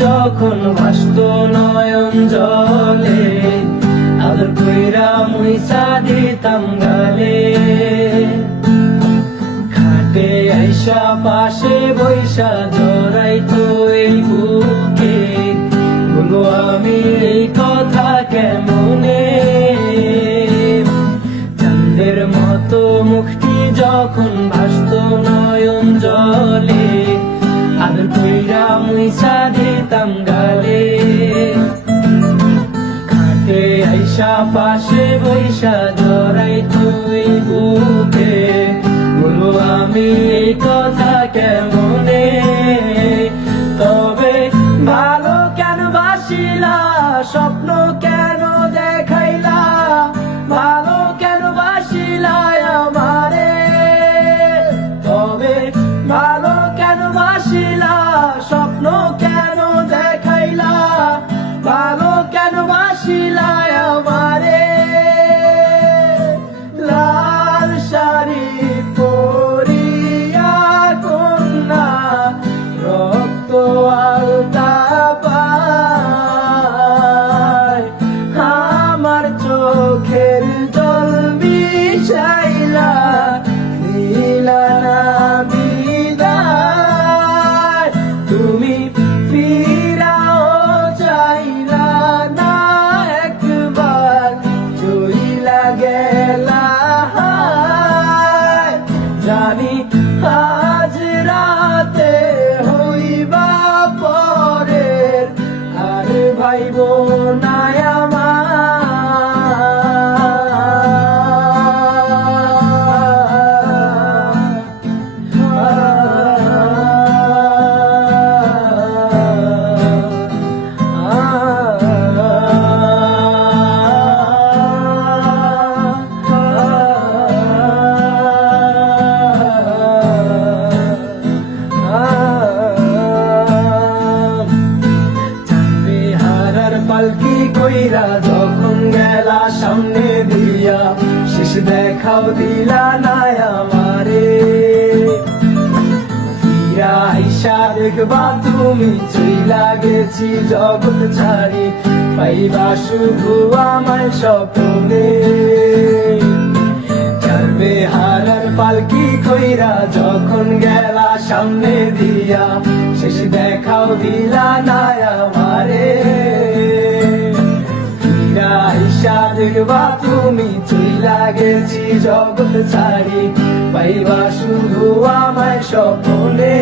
যখন ভাসত নয়ন জলে, আদর কইরা মুইসা দিতাম গালে। খাটে আইসা পাশে বৈশা জড়াইতো এই বুকে, বলো আমি এই কথা কেমনে। চাঁদের মতো মুখটি যখন ভাসত নয়ন জলে, আদর কইরা মুইসা দিতাম গালে। খাটে আইসা পাশে বৈশা জড়াইতো এই বুকে, বলো আমি এই কথা কেমনে। তবে ভালো কেন বাসিলা, স্বপ্ন কেন দেখাইলা, ভালো কেন বাসিলা আমারে। তবে ভালো কেন বাসিলা, স্বপ্ন কেন দেখাইলা, ভালো কেন বাসিলা আমারে। লাল শাড়ি পরিয়া কন্যা, রক্ত আলতা পায়, আমার চোখের জল মিশাইলা দিলা না বিদায়। তুমি ফিরাও চাইলা না একবার, চইলা গেলা। জানি আজ রাতে হইবা পরের, আর ভাইব না পালকি কইরা যখন গেলা সামনে দিয়া, শেষ দেখাও দিলা না আমারে। ফিরা আইসা দেখবা তুমি চইলা গেছি জগৎ ছাড়ি, পাইবা শুধু আমার স্বপ্নে। চারবে হারার পালকি কইরা যখন গেলা সামনে দিয়া, শেষ দেখাও দিলা না আমারে। আইসা দেখবা তুমি চইলা গেছি জগৎ ছাড়ি, পাইবা শুধু আমার স্বপ্নে।